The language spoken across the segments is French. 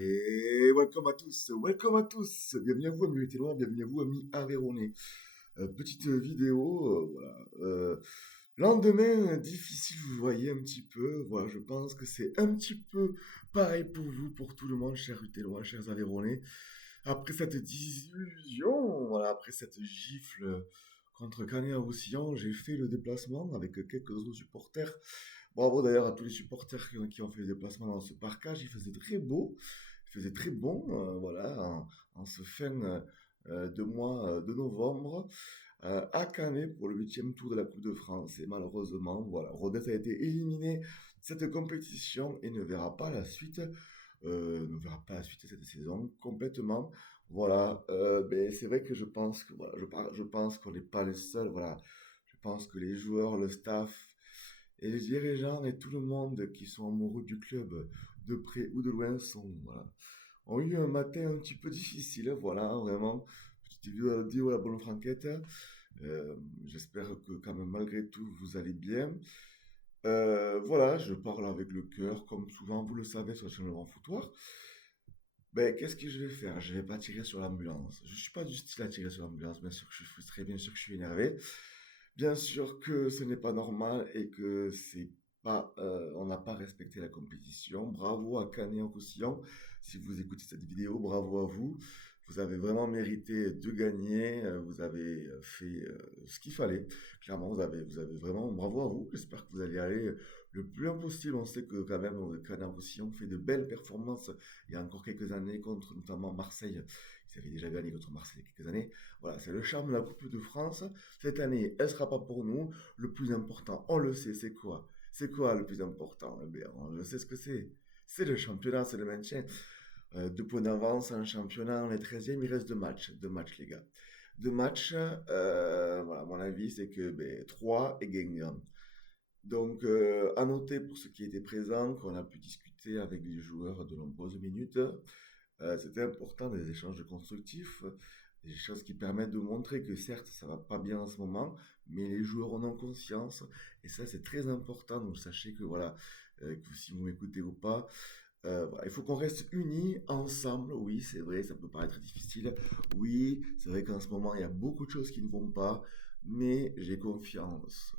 Et welcome à tous, bienvenue à vous amis Télois, bienvenue à vous amis Aveyronnais. Petite vidéo, voilà. Lendemain difficile, vous voyez un petit peu, voilà, je pense que c'est un petit peu pareil pour vous, pour tout le monde, chers Télois, chers Aveyronnais. Après cette désillusion, voilà, après cette gifle contre Canet-Roussillon, j'ai fait le déplacement avec quelques autres supporters. Bravo d'ailleurs à tous les supporters qui ont fait le déplacement dans ce parcage, il faisait très beau. Il faisait très bon, voilà, en ce fin de mois de novembre, à Canet pour le huitième tour de la Coupe de France. Et malheureusement, voilà, Rodez a été éliminé de cette compétition et ne verra pas la suite de cette saison complètement. Voilà, mais c'est vrai que je pense que voilà, je pense qu'on n'est pas les seuls. Voilà, je pense que les joueurs, le staff et les dirigeants et tout le monde qui sont amoureux du club de près ou de loin voilà, ont eu un matin un petit peu difficile. Voilà, vraiment. Petite vidéo à la bonne franquette. Euh, J'espère que quand même malgré tout vous allez bien. Voilà, je parle avec le cœur, comme souvent vous le savez sur la chaîne Le Grand Foutoir. Ben, qu'est-ce que je vais faire? Je vais pas tirer sur l'ambulance. Je suis pas du style à tirer sur l'ambulance. Bien sûr que je suis frustré, bien sûr que je suis énervé. Bien sûr que ce n'est pas normal et que c'est pas, on n'a pas respecté la compétition. Bravo à Canet en Roussillon. Si vous écoutez cette vidéo, bravo à vous. Vous avez vraiment mérité de gagner. Vous avez fait ce qu'il fallait. Clairement, vous avez vraiment bravo à vous. J'espère que vous allez aller le plus loin possible. On sait que quand même, Canet en Roussillon fait de belles performances il y a encore quelques années contre notamment Marseille. Ils avaient déjà gagné contre Marseille il y a quelques années. Voilà, c'est le charme de la Coupe de France. Cette année, elle sera pas pour nous. Le plus important, on le sait, c'est quoi? C'est quoi le plus important? Eh bien, on le sait ce que c'est. C'est le championnat, c'est le maintien. 2 points d'avance en championnat, on est 13e, il reste 2 matchs. 2 matchs, les gars. 2 matchs, voilà, mon avis, c'est que 3 et gagnant. Donc, à noter pour ceux qui étaient présents qu'on a pu discuter avec les joueurs de nombreuses minutes. C'était important des échanges constructifs, des choses qui permettent de montrer que certes, ça va pas bien en ce moment, mais les joueurs en ont conscience, et ça, c'est très important. Donc, sachez que voilà, que si vous m'écoutez ou pas, voilà, il faut qu'on reste unis ensemble. Oui, c'est vrai, ça peut paraître difficile. Oui, c'est vrai qu'en ce moment, il y a beaucoup de choses qui ne vont pas, mais j'ai confiance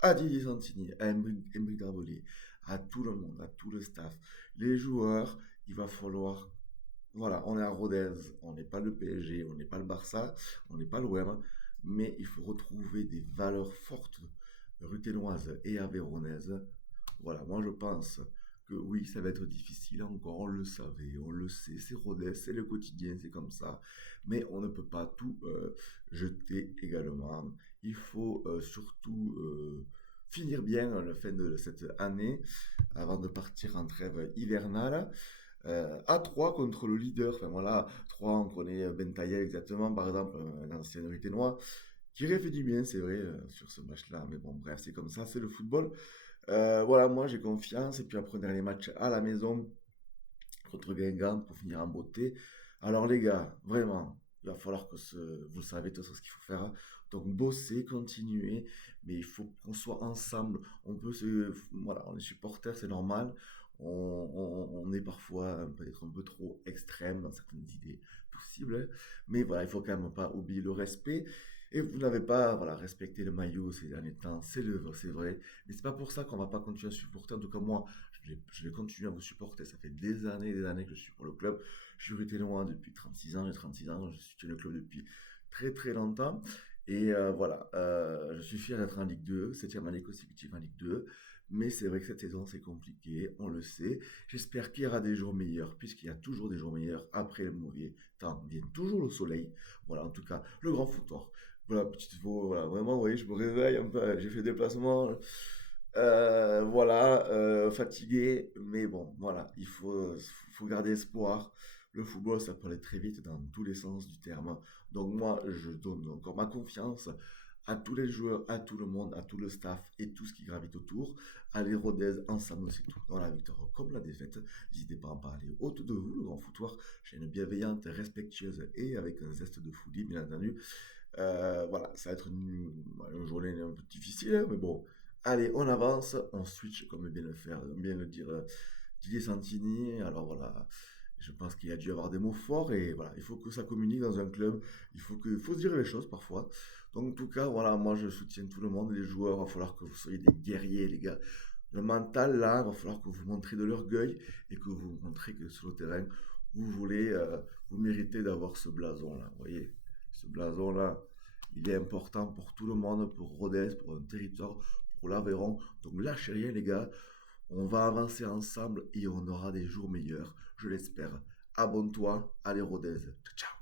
à Didier Santini, à Emery Darbolier, à tout le monde, à tout le staff, les joueurs. Il va falloir, voilà, on est à Rodez, on n'est pas le PSG, on n'est pas le Barça, on n'est pas l'OM, mais il faut retrouver des valeurs fortes ruténoises et aveyronaises. Voilà, moi je pense que oui, ça va être difficile encore, on le savait, on le sait, c'est Rodez, c'est le quotidien, c'est comme ça, mais on ne peut pas tout jeter également. Il faut surtout finir bien la fin de cette année avant de partir en trêve hivernale. À 3 contre le leader, enfin voilà, 3 on connaît Bentaïa exactement, par exemple, un ancien Ruténois, qui aurait fait du bien, c'est vrai, sur ce match-là, mais bon, bref, c'est comme ça, c'est le football. Voilà, moi j'ai confiance, et puis après, dernier match à la maison, contre Guingamp, pour finir en beauté. Alors les gars, vraiment, il va falloir vous le savez, tout ce qu'il faut faire, hein. Donc bosser, continuer, mais il faut qu'on soit ensemble. Voilà, on est supporters, c'est normal. On est parfois peut-être un peu trop extrême dans certaines idées possibles, hein. Mais voilà, il faut quand même pas oublier le respect. Et vous n'avez pas, voilà, respecté le maillot ces derniers temps, c'est vrai. Mais c'est pas pour ça qu'on va pas continuer à supporter. En tout cas, moi, je vais continuer à vous supporter. Ça fait des années que je suis pour le club. Je suis loin depuis 36 ans. J'ai 36 ans. Je suis le club depuis très très longtemps. Et voilà, je suis fier d'être en Ligue 2, septième année consécutive en Ligue 2. Mais c'est vrai que cette saison, c'est compliqué, on le sait. J'espère qu'il y aura des jours meilleurs, puisqu'il y a toujours des jours meilleurs. Après le mauvais temps vient toujours le soleil. Voilà, en tout cas, le grand foutoir. Voilà, voilà, vraiment, oui, je me réveille un peu. J'ai fait des déplacements. Voilà, fatigué, mais bon, voilà, faut garder espoir. Le football, ça peut aller très vite dans tous les sens du terme. Donc moi, je donne encore ma confiance à tous les joueurs, à tout le monde, à tout le staff et tout ce qui gravite autour. Allez, Rodez, ensemble, c'est tout. Dans la victoire comme la défaite, n'hésitez pas à en parler autour de vous, le grand foutoir. J'ai une bienveillante, respectueuse et avec un zeste de folie, bien entendu. Voilà, ça va être une journée un peu difficile, hein, mais bon. Allez, on avance, on switch, comme bien le dire Didier Santini. Alors voilà, Je pense qu'il y a dû y avoir des mots forts et voilà, il faut que ça communique dans un club. Il faut se dire les choses parfois. Donc, en tout cas, voilà, moi je soutiens tout le monde, les joueurs. Il va falloir que vous soyez des guerriers, les gars. Le mental, là, il va falloir que vous montrez de l'orgueil et que vous montrez que sur le terrain, vous méritez d'avoir ce blason-là. Vous voyez, ce blason-là, il est important pour tout le monde, pour Rodez, pour un territoire, pour l'Aveyron. Donc, lâchez rien, les gars. On va avancer ensemble et on aura des jours meilleurs, je l'espère. Abonne-toi, allez Rodez. Ciao, ciao.